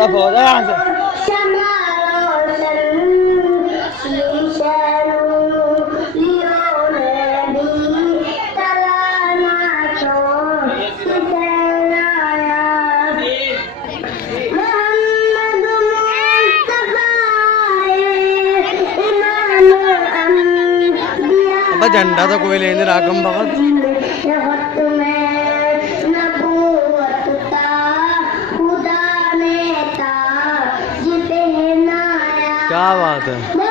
दफ हो जाए यहाँ से। झंडा तो कोई लेने रागम भगत क्या बात है।